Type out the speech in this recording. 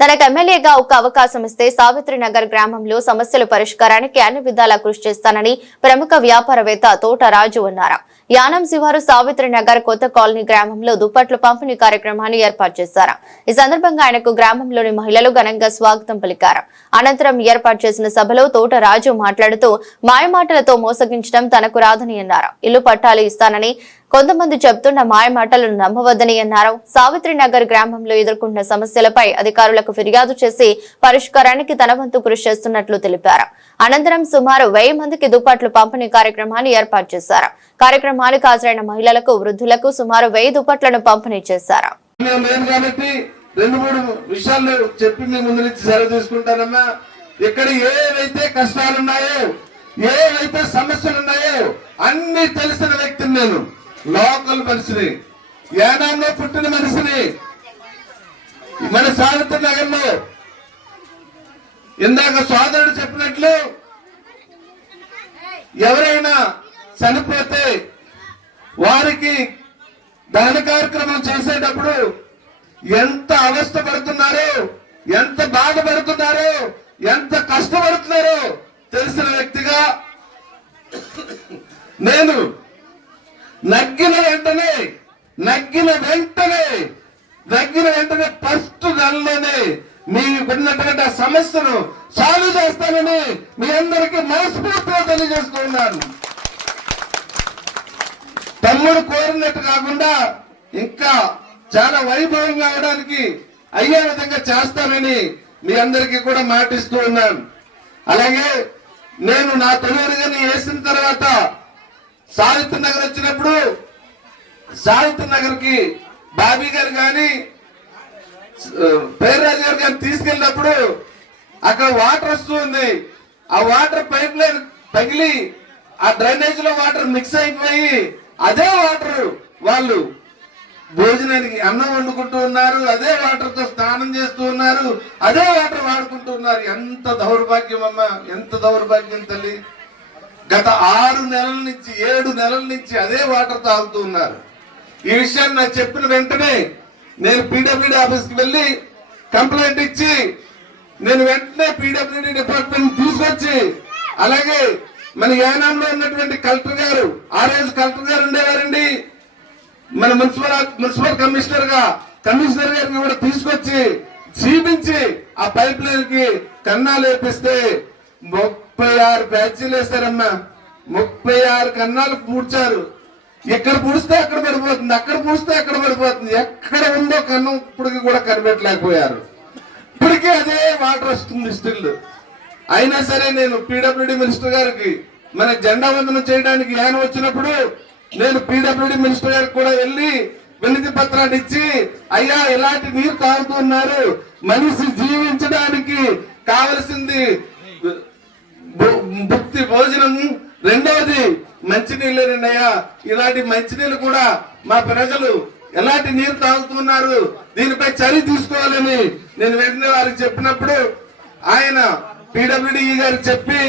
తనకు ఎమ్మెల్యేగా ఒక అవకాశం ఇస్తే సావిత్రినగర్ గ్రామంలో సమస్యల పరిష్కారానికి అన్ని విధాలా కృషి చేస్తానని ప్రముఖ వ్యాపారవేత్త తోట రాజు అన్నారు. యానం శివారు సావిత్రినగర్ కొత్త కాలనీ గ్రామంలో దుప్పట్ల పంపిణీ కార్యక్రమాన్ని ఏర్పాటు చేశారు. ఈ సందర్భంగా ఆయనకు గ్రామంలోని మహిళలు ఘనంగా స్వాగతం పలికారు. అనంతరం ఏర్పాటు చేసిన సభలో తోట రాజు మాట్లాడుతూ మాయమాటలతో మోసగించడం తనకు రాదని అన్నారు. ఇల్లు పట్టాలు ఇస్తానని కొంతమంది చెబుతున్న మాయమాటలను నమ్మవద్దని అన్నారు. సావిత్రినగర్ గ్రామంలో ఎదుర్కొంటున్న సమస్యలపై అధికారులకు ఫిర్యాదు చేసి పరిష్కారానికి తన వంతు కృషి చేస్తున్నట్లు తెలిపారు. అనంతరం సుమారు 1000 మందికి దుప్పట్లు పంపిణీ కార్యక్రమాన్ని ఏర్పాటు చేశారు. కార్యక్రమానికి హాజరైన మహిళలకు, వృద్ధులకు సుమారు 1000 దుప్పట్లను పంపిణీ చేశారు. ఇక్కడ ఏవైతే కష్టాలున్నాయో, ఏవైతే సమస్యలున్నాయో అన్ని తెలిసిన వ్యక్తిని నేను. లోకల్ మనిషిని, యానాంలో పుట్టిన మనిషిని. మన సావిత్రి నగర్లో ఇందాక సోదరుడు చెప్పినట్లు ఎవరైనా చనిపోతే వారికి దహన కార్యక్రమం చేసేటప్పుడు ఎంత అవస్థ పడుతున్నారో, ఎంత బాధపడుతున్నారో, ఎంత కష్టపడుతున్నారో తెలిసిన వ్యక్తిగా నేను నగ్గిన వెంటనే ఫస్ట్ నెలలోనే మీకున్నటువంటి ఆ సమస్యను సాల్వ్ చేస్తానని మీ అందరికీ మనస్ఫూర్తిగా తెలియజేస్తున్నాను. తమ్ముడు కోరినట్టు కాకుండా ఇంకా చాలా వైభవంగా అవడానికి అయ్యే విధంగా చేస్తానని మీ అందరికీ కూడా మాటిస్తూ ఉన్నాను. అలాగే నేను నా తొలిగాని వేసిన తర్వాత సావిత్రి నగర్ వచ్చినప్పుడు సావిత్రి నగర్ కి బాబీ గారు కానీ పేర్రాజు గారు కానీ తీసుకెళ్ళినప్పుడు అక్కడ వాటర్ వస్తుంది. ఆ వాటర్ పైప్ లైన్ పగిలి ఆ డ్రైనేజ్ లో వాటర్ మిక్స్ అయిపోయి అదే వాటర్ వాళ్ళు భోజనానికి అన్నం వండుకుంటూ ఉన్నారు, అదే వాటర్ తో స్నానం చేస్తూ ఉన్నారు, అదే వాటర్ వాడుకుంటూ ఉన్నారు. ఎంత దౌర్భాగ్యం అమ్మ, ఎంత దౌర్భాగ్యం తల్లి. గత 6 నెలల నుంచి 7 నెలల నుంచి అదే వాటర్ తాగుతూ ఉన్నారు. ఈ విషయాన్ని నాకు చెప్పిన వెంటనే నేను పీడబ్ల్యూడీ ఆఫీస్కి వెళ్లి కంప్లైంట్ ఇచ్చి నేను వెంటనే పీడబ్ల్యూడీ డిపార్ట్మెంట్ తీసుకొచ్చి, అలాగే మన యానాంలో ఉన్నటువంటి కలెక్టర్ గారు, ఆ రోజు కలెక్టర్ గారు ఉండేవారండి, మన మున్సిపల్ కమిషనర్ గారిని కూడా తీసుకొచ్చి చూపించి ఆ పైప్ లైన్ కి కన్నాలు వేపిస్తే 36 బ్యాచ్లు వేస్తారమ్మా. 36 కన్నాలు పూడ్చారు. ఎక్కడ పూడిస్తే అక్కడ పడిపోతుంది, అక్కడ పూడిస్తే అక్కడ పడిపోతుంది. ఎక్కడ ఉందో కన్నం ఇప్పటికి కూడా కనిపెట్టలేకపోయారు. ఇప్పటికీ అదే వాటర్ వస్తుంది స్టిల్. అయినా సరే నేను పీడబ్ల్యూడీ మినిస్టర్ గారికి మన జెండా వందనం చేయడానికి ఆయన వచ్చినప్పుడు నేను పీడబ్ల్యూడీ మినిస్టర్ గారికి కూడా వెళ్లి వినతి పత్రాన్ని ఇచ్చి, అయ్యా ఇలాంటి నీరు తాగుతున్నారు, మనిషి జీవించడానికి కావలసింది భుక్తి భోజనం, రెండవది మంచినీళ్ళేనండి అయ్యా, ఇలాంటి మంచినీళ్ళు కూడా మా ప్రజలు ఎలాంటి నీరు తాగుతున్నారు, దీనిపై చర్య తీసుకోవాలని నేను వెంటనే వారికి చెప్పినప్పుడు ఆయన పీడబ్ల్యూడీ గారికి చెప్పి